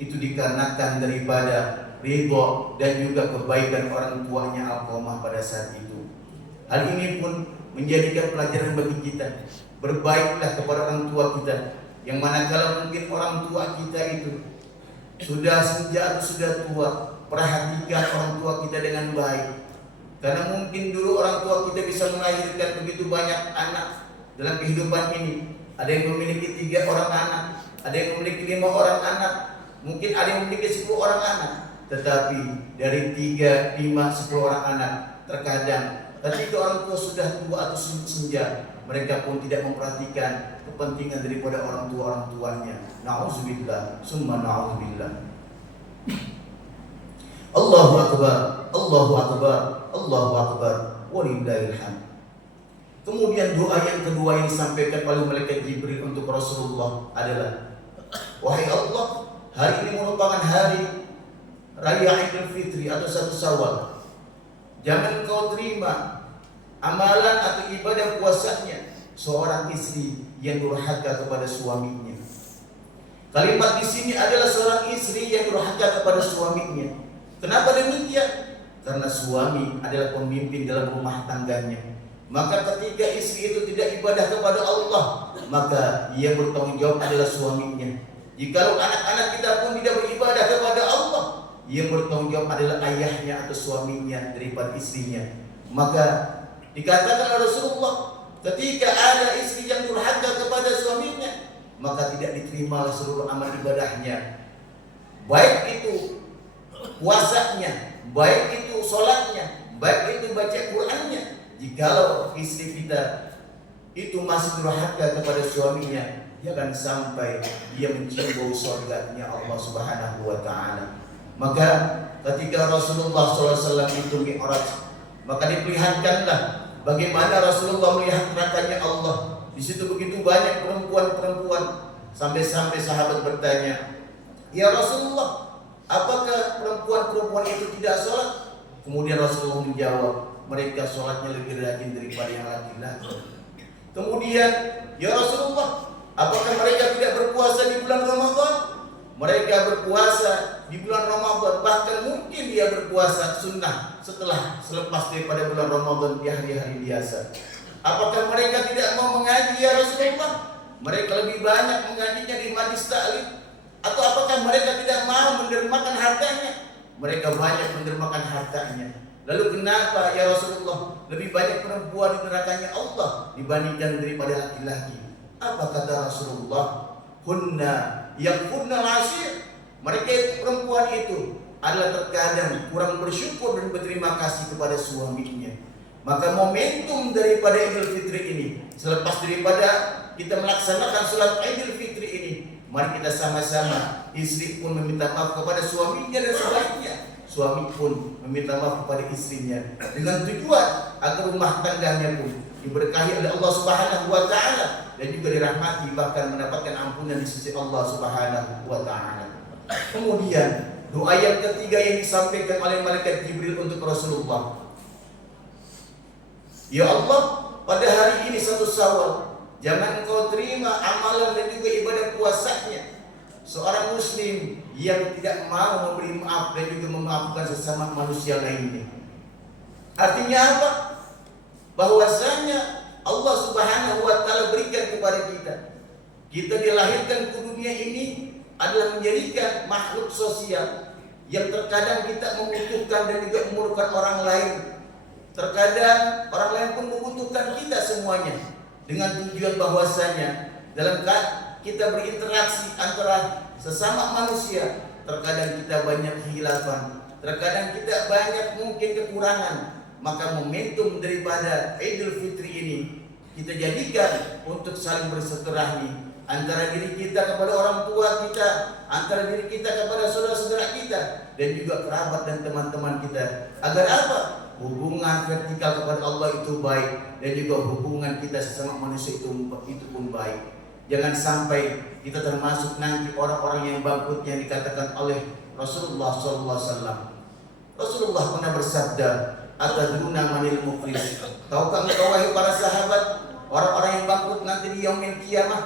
itu dikarenakan daripada ridho dan juga kebaikan orang tuanya Alqamah pada saat itu. Hal ini pun menjadikan pelajaran bagi kita. Berbaiklah kepada orang tua kita, yang manakala mungkin orang tua kita itu sudah senja atau sudah tua, perhatikan orang tua kita dengan baik. Karena mungkin dulu orang tua kita bisa melahirkan begitu banyak anak dalam kehidupan ini. Ada yang memiliki 3 orang anak, ada yang memiliki 5 orang anak, mungkin ada yang memiliki 10 orang anak. Tetapi dari 3, 5, 10 orang anak, terkadang ketika orang tua sudah tua atau senja, mereka pun tidak memperhatikan kepentingan daripada orang tuanya. Na'udzubillah, summa na'udzubillah. Allahu Akbar, Allahu Akbar, Allahu Akbar, walillahil hamd. Kemudian doa yang kedua yang disampaikan oleh malaikat Jibril untuk Rasulullah adalah, wahai Allah, hari ini merupakan hari Raya Idul Fitri atau 1 Syawal. Jangan kau terima amalan atau ibadah puasanya seorang istri yang durhaka kepada suaminya. Kalimat di sini adalah seorang istri yang durhaka kepada suaminya. Kenapa demikian? Karena suami adalah pemimpin dalam rumah tangganya. Maka ketika istri itu tidak ibadah kepada Allah, maka ia bertanggung jawab adalah suaminya. Jikalau anak-anak kita pun tidak beribadah kepada Allah, ia bertanggung jawab adalah ayahnya atau suaminya daripada istrinya. Maka dikatakan oleh Rasulullah, ketika ada istri yang durhaka kepada suaminya, maka tidak diterima oleh seluruh amal ibadahnya, baik itu puasanya, baik itu sholatnya, baik itu baca Qur'annya. Jikalau istri kita itu masih durhaka kepada suaminya, jangan sampai dia mencium bau surganya Allah Subhanahu wa Ta'ala. Maka ketika Rasulullah SAW itu mi'raj, maka diperlihatkanlah bagaimana Rasulullah melihat nerakanya Allah. Di situ begitu banyak perempuan-perempuan, sampai-sampai sahabat bertanya, ya Rasulullah, apakah perempuan-perempuan itu tidak sholat? Kemudian Rasulullah menjawab, mereka sholatnya lebih rajin daripada yang laki-laki. Kemudian, ya Rasulullah, apakah mereka tidak berpuasa di bulan Ramadan? Mereka berpuasa di bulan Ramadan, bahkan mungkin dia berpuasa sunnah selepas daripada bulan Ramadan di hari-hari biasa. Apakah mereka tidak mau mengaji ya Rasulullah? Mereka lebih banyak mengajinya di majlis ta'lim. Atau apakah mereka tidak mau mendermakan hartanya? Mereka banyak mendermakan hartanya. Lalu kenapa ya Rasulullah lebih banyak perempuan di nerakanya Allah dibandingkan daripada laki-laki? Apa kata Rasulullah? Hunna yakfurna al-ashir. Mereka perempuan itu adalah terkadang kurang bersyukur dan berterima kasih kepada suaminya. Maka momentum daripada Idul Fitri ini, selepas daripada kita melaksanakan sholat Idul Fitri ini, mari kita sama-sama, istri pun meminta maaf kepada suaminya dan sebaliknya suami pun meminta maaf kepada istrinya, dengan tujuan agar rumah tangganya pun diberkahi oleh Allah Subhanahu wa Ta'ala dan juga dirahmati, bahkan mendapatkan ampunan di sisi Allah Subhanahu wa Ta'ala. Kemudian doa yang ketiga yang disampaikan oleh malaikat Jibril untuk Rasulullah, ya Allah, pada hari ini 1 Syawal, jangan engkau terima amalan dan juga ibadah puasanya seorang muslim yang tidak mau memberi maaf dan juga memaafkan sesama manusia lainnya. Artinya apa? Bahwasanya Allah Subhanahu wa Ta'ala berikan kepada kita, kita dilahirkan ke dunia ini adalah menjadikan makhluk sosial yang terkadang kita membutuhkan dan juga memuruskan orang lain. Terkadang orang lain pun membutuhkan kita semuanya, dengan tujuan bahwasanya dalam kita berinteraksi antara sesama manusia, terkadang kita banyak khilafan, terkadang kita banyak mungkin kekurangan. Maka momentum daripada Idul Fitri ini kita jadikan untuk saling bersilaturahmi antara diri kita kepada orang tua kita, antara diri kita kepada saudara-saudara kita, dan juga kerabat dan teman-teman kita. Agar apa? Hubungan vertikal kepada Allah itu baik, dan juga hubungan kita sesama manusia itu pun baik. Jangan sampai kita termasuk nanti orang-orang yang bangkrut yang dikatakan oleh Rasulullah SAW. Rasulullah pernah bersabda, atadruna manil muflis? Tahukah engkau wahai para sahabat orang-orang yang bangkrut nanti di yaumil kiamah?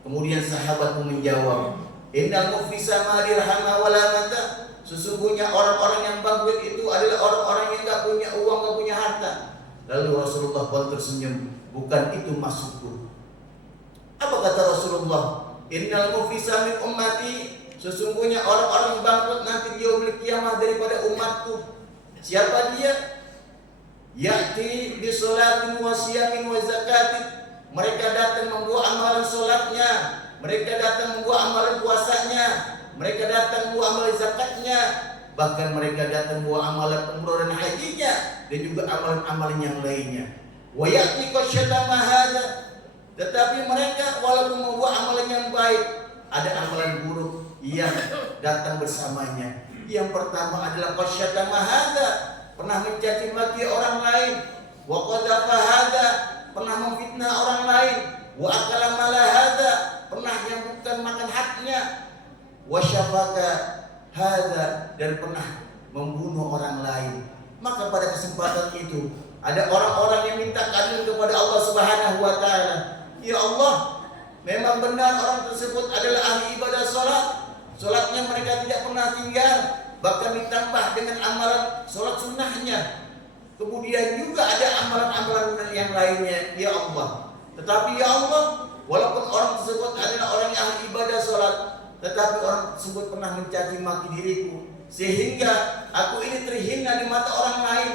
Kemudian sahabat pun menjawab, Innal muflisa ma dirhama wala mata. Sesungguhnya orang-orang yang bangkrut itu adalah orang-orang yang enggak punya uang, enggak punya harta. Lalu Rasulullah pun tersenyum, bukan itu maksudku. Apa kata Rasulullah? Innal muflisa min ummati. Sesungguhnya orang-orang yang bangkrut nanti di yaumil kiamah daripada umatku. Siapa dia? Ya'ti bi sholatin wa siyamin wa zakatin. Mereka datang membawa amalan solatnya, mereka datang membawa amalan puasanya, mereka datang membawa amalan zakatnya, bahkan mereka datang membawa amalan umrah dan hajinya, dan juga amalan-amalan yang lainnya. Wa ya'ti qasyatama hadza. Tetapi mereka walaupun membawa amalan yang baik, ada amalan buruk yang datang bersamanya. Yang pertama adalah qasyatama hadza, pernah mencaci maki orang lain, wa qadhafa hadza, pernah memfitnah orang lain, wa akala mala hadza, pernah yang bukan makan haknya, wa syafaka hadza, dan pernah membunuh orang lain. Maka pada kesempatan itu ada orang-orang yang minta keadilan kepada Allah Subhanahu wa taala. Ya Allah, memang benar orang tersebut adalah ahli ibadah salat. Salatnya mereka tidak pernah tinggal, bahkan ditambah dengan amalan salat sunnahnya. Kemudian juga ada amalan-amalan yang lainnya, ya Allah. Tetapi ya Allah, walaupun orang tersebut adalah orang yang ahli ibadah salat, tetapi orang tersebut pernah mencaci maki diriku, sehingga aku ini terhina di mata orang lain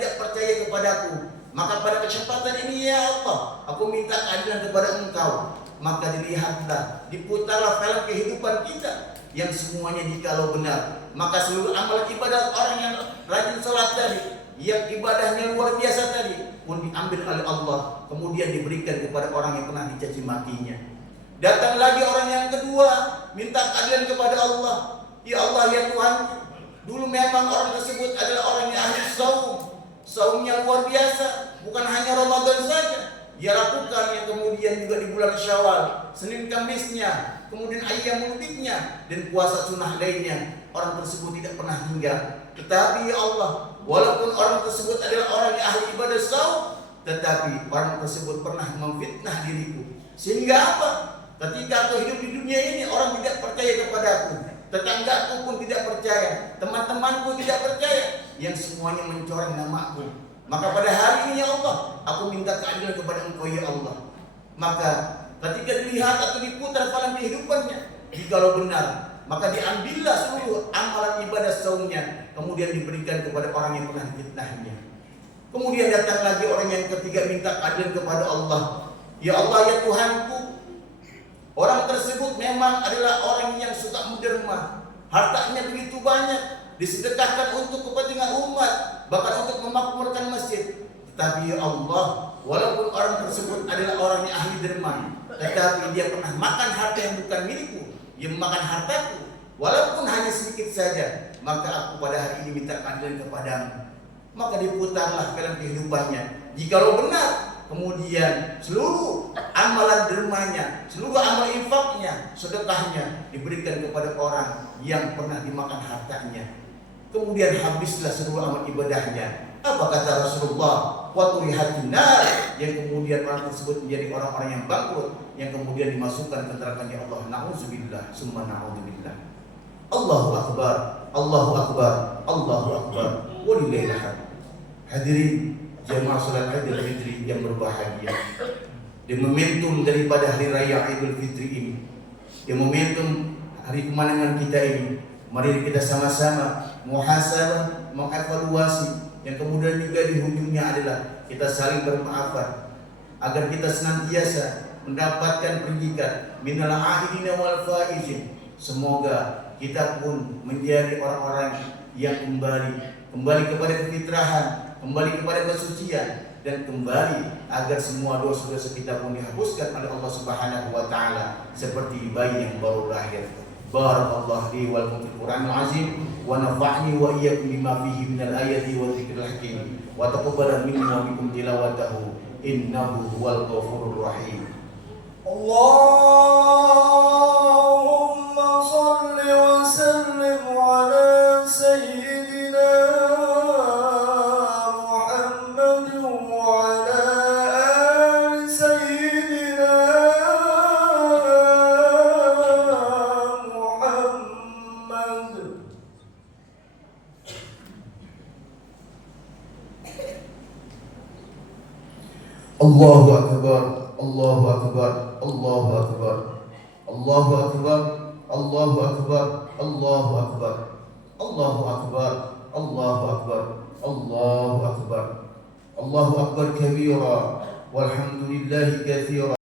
tidak percaya kepadaku. Maka pada kesempatan ini ya Allah, aku minta keadilan kepada Engkau. Maka dilihatlah, diputarlah film kehidupan kita yang semuanya jikalau benar, maka seluruh amal ibadah orang yang rajin salat tadi, yang ibadahnya luar biasa tadi, pun diambil oleh Allah, kemudian diberikan kepada orang yang pernah dicaci makinya. Datang lagi orang yang kedua, minta keadilan kepada Allah. Ya Allah, ya Tuhan, dulu memang orang tersebut adalah orang yang ahli saum, saumnya luar biasa, bukan hanya Ramadan saja. Dia lakukan yang kemudian juga di bulan Syawal, Senin Kamisnya, kemudian ayyamul bidnya, dan puasa sunnah lainnya. Orang tersebut tidak pernah tinggal. Tetapi ya Allah, walaupun orang tersebut adalah orang yang ahli ibadah saum, tetapi orang tersebut pernah memfitnah diriku. Sehingga apa? Ketika aku hidup di dunia ini, orang tidak percaya kepadaku, tetanggaku pun tidak percaya, teman-temanku tidak percaya, yang semuanya mencoreng namaku. Maka pada hari ini ya Allah, aku minta keadilan kepada Engkau ya Allah. Maka ketika dilihat atau diputar dalam kehidupannya, jikalau benar, maka diambillah seluruh amalan ibadah saumnya, kemudian diberikan kepada orang yang pernah difitnahnya. Kemudian datang lagi orang yang ketiga minta keadilan kepada Allah. Ya Allah, ya Tuhanku, orang tersebut memang adalah orang yang suka menderma, hartanya begitu banyak, disedekahkan untuk kepentingan umat, bahkan untuk memakmurkan masjid. Tetapi ya Allah, walaupun orang tersebut adalah orang yang ahli derma, tetapi dia pernah makan harta yang bukan milikku, dia makan hartaku, walaupun hanya sedikit saja. Maka aku pada hari ini minta keadilan kepadamu. Maka diputarlah dalam kehidupannya. Jikalau benar, kemudian seluruh amalan dermanya, seluruh amal infaknya, sedekahnya diberikan kepada orang yang pernah dimakan hartanya. Kemudian habislah seluruh amal ibadahnya. Apa kata Rasulullah? Wa turihatin nar, yang kemudian orang tersebut menjadi orang-orang yang bangkrut, yang kemudian dimasukkan ke neraka ya Allah. Nauzubillah, summa na'udzubillah. Allahu akbar, Allahu akbar, Allahu akbar. Walillahil hamd. Hadirin jamaah salat Idul Fitri yang berbahagia. Di momentum daripada hari raya Idul Fitri ini, di momentum hari kemenangan kita ini, mari kita sama-sama muhasabah, mengevaluasi, yang kemudian juga di ujungnya adalah kita saling bermaafan, agar kita senantiasa mendapatkan predikat minal aidina wal faizin. Semoga kita pun menjadi orang-orang yang kembali kepada kefitrahan, kembali kepada kesucian, dan kembali agar semua dosa-dosa kita pun dihapuskan oleh Allah Subhanahu wa taala seperti bayi yang baru lahir. Barakallahu li wal fil Qur'anil azim wa nafa'ni wa iyyakum bima fihi minal ayati wa dzikril hakim wa taqabbal minna wa minkum tilawatahu innahu huwal ghafurur rahim. Allahumma shalli wa sallim ala sayyidina Muhammad wa ala ali sayyidina Allahu akbar, Allahu akbar, Allahu akbar, Allahu akbar, Allahu akbar, Allahu akbar, Allahu akbar, Allahu akbar, Allahu akbar, Allahu akbar kabira, walhamdulillahi katsira.